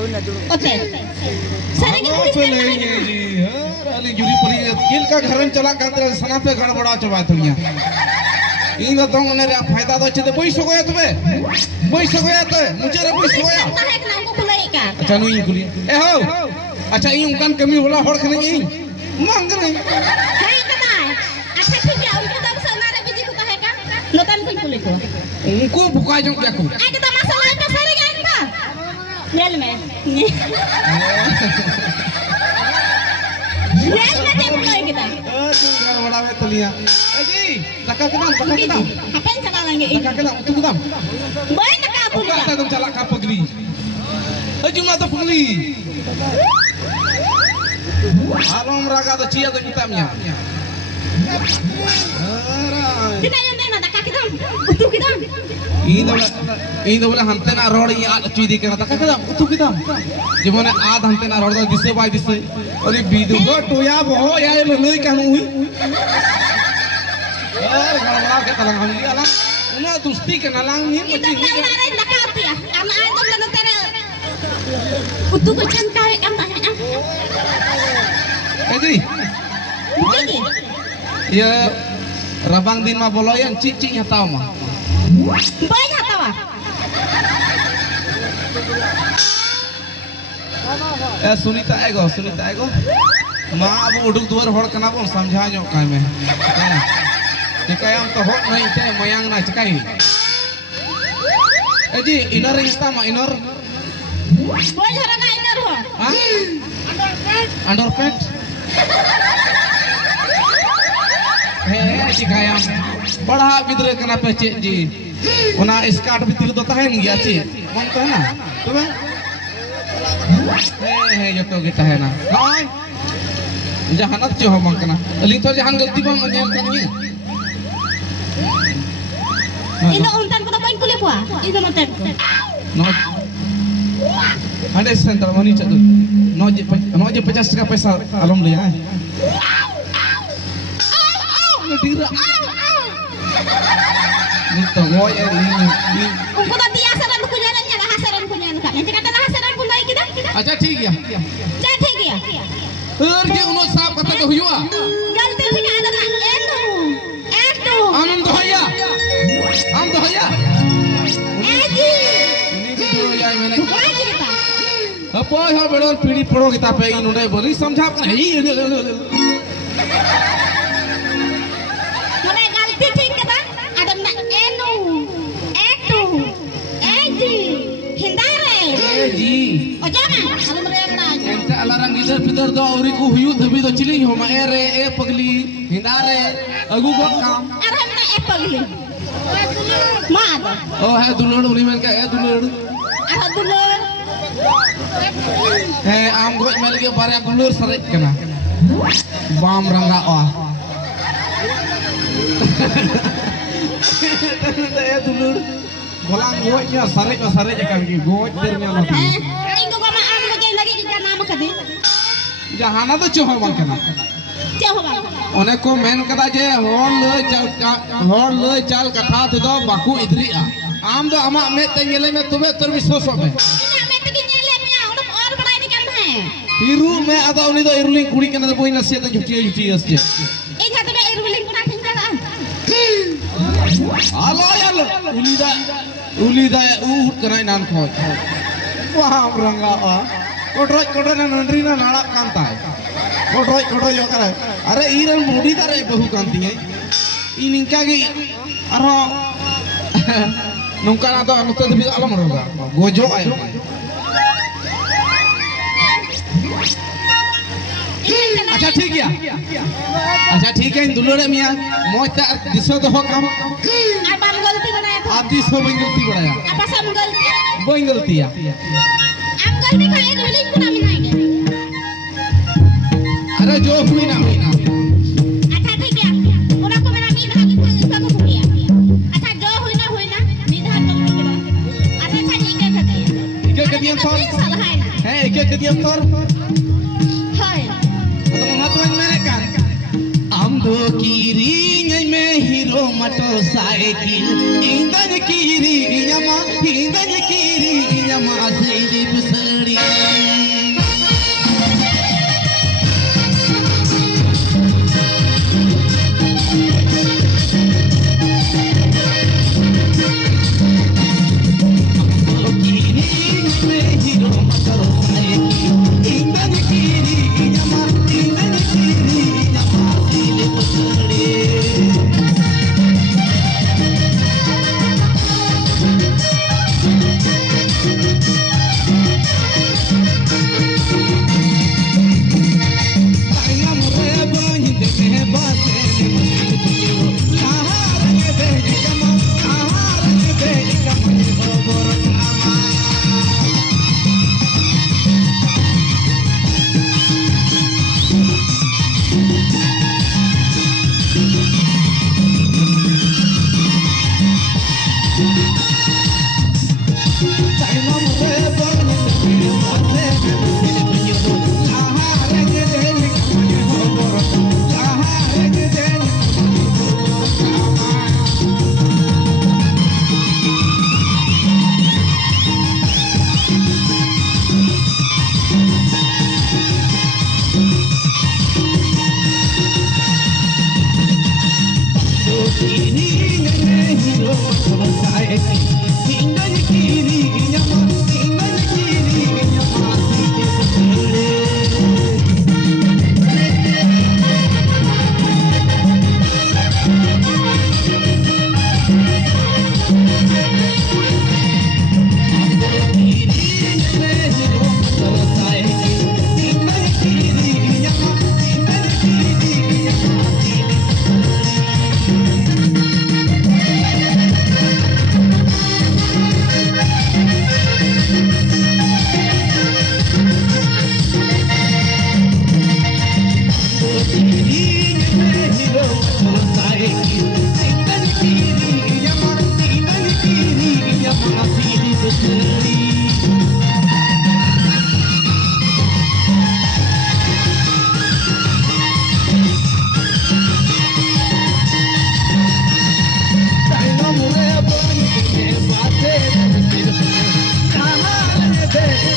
Okay सारे के police जी अली जुरी परी किल का घर में चला कर सना पे गड़बड़ा चबा तुनिया इन तो ने रे फायदा तो चते बोई सगोया तबे बोई सगोया तो मुझे रे बोई सगोया अच्छा नु इन कुली ए हो अच्छा इन उनकान कमी होला होड़ खने इन मांग रे हाय कदा अच्छा ठीक है उनको तो सना रे बिजी को है का नोतन कुल कुली को उनको भुका जो क्या को आ के तो मसाला पे सारे गए का रेल में रेल में दे बुलाए kita तुम बड़ा में तलिया ए जी टका kita apa yang चला लेंगे टका kita untuk kita boy टका aku kita तुम चला का पगली ए जुमा तो पगली आलम रागा तो चिया तो kita nya kita yang mana टका kita untuk kita इन बोले हमते ना रोड ये चुई दी के टका kita untuk kita जेमने आद हमते ना रोड दिसे बाय दिसे अरे बीदुगो टोया बहो या लई कहनु हुई यार गड़बड़ा के तलंग हम लिया उना दुस्ती के नलांग नी मची kita ना टका आती है हम आज तो लगा तेरे untuk को चंता है हम ए जी ये rabang din mah boloyan cicing hatau mah boy hatawa Sunita एगो माँ अब उड़क दुआर होड़ कना बोल समझा जो काय में चिकायम तो होड़ नहीं थे मयांग ना चिकाई ए जी इनर रिश्ता मा इनर boy हरा ना इधर हो हां अंडरपेंट हे चिकायम बड़ा बिदरे कना पे चे जी उना स्कार्ट भीतर तो तहन गया चे मन तो है ना तबे हे जतो kita है ना हाय जहानत चे हो मंकना अली तो जहान गलती बन मन जान कनी ino untan ko tapoy kulit wa ino noten no ada center mani cak no je 50 ka paisa alom liya ngadira ni to ngoy ini uko ta tiya saran ko nyan nya hasaran ko nyan ka nanti kata hasaran ko lagi kita अच्छा ठीक है ja ठीक है और जे उनो साफ कथा के हुआ गलती से का ada enu आनंद होया हम तो होया एजी उनी भी तो यार मैंने काय kita अब हो बड़ो पीड़ी पड़ो किताब पे इन उड़े बोली समझा नहीं mana गलती ठीक kita ada na enu etu eji hindare जी o jangan ada mereka एंते अलारंग इधर पिधर दो औरी को हुयु धबी दो चिली हो मा एरे ए पगली हिंदारे अगु गो काम arah na epagli ma ada ओ है दुलड़ उनी मन का है दुलड़ arah dulu है आम गो मेल के बारे गुलर सरे कना बाम रंगा ओ ए दुलड़ गोलांग गो nya sare kan ki गो देर nya ना Aing ko maam mo jay lagi kita nama kadi. जहाना तो चोह बन कना Jauh bang. ओने को मेन कदा जे होल लय चाल कथा तो बाकू इधरिया आम दो अमा में तेंगले में तुम्हें तर विश्वास हो में Ina me tegi nyele punya udah और बड़ा ini kan है. हिरू में आदा उनी तो इरलिंग कुड़ी कना तो बोई नसिया तो झुटी असजे Ing hatu be irwiling kuna tinggal ah. आलो यार उलीदा ऊट कनाई नान खो वाह रंगा आ कोटरो ना नंदरी ना नाड़ा कांता है कोटरो यो करे अरे ईरन बूढ़ी करे बहु कांती है इन इनका की अरो नौका ना तो अनुतो भी आलम रोगा गोजो आयो अच्छा ठीक है इन दुलोड़े मिया मोटा दिसो तो हो काम Apa gulti बनाया था? आप दिसो बंगलती बढ़ाया Apa sam gulti? बंगलती या Am gulti का irwiling kuna minaike. अरे जो हुई ना Acha ठीक है. Udah ko mana mi dah kita ko punya. Acha jo हुई ना mi dah ko kita. Acha tadi ke kata ya. इके कदियम तोर Salah hai na. है इके कदियम तोर Hai. तो महत्व मैंने कान हम दो कीरी me hero motorcycle indan kiri yama asli pesari Hey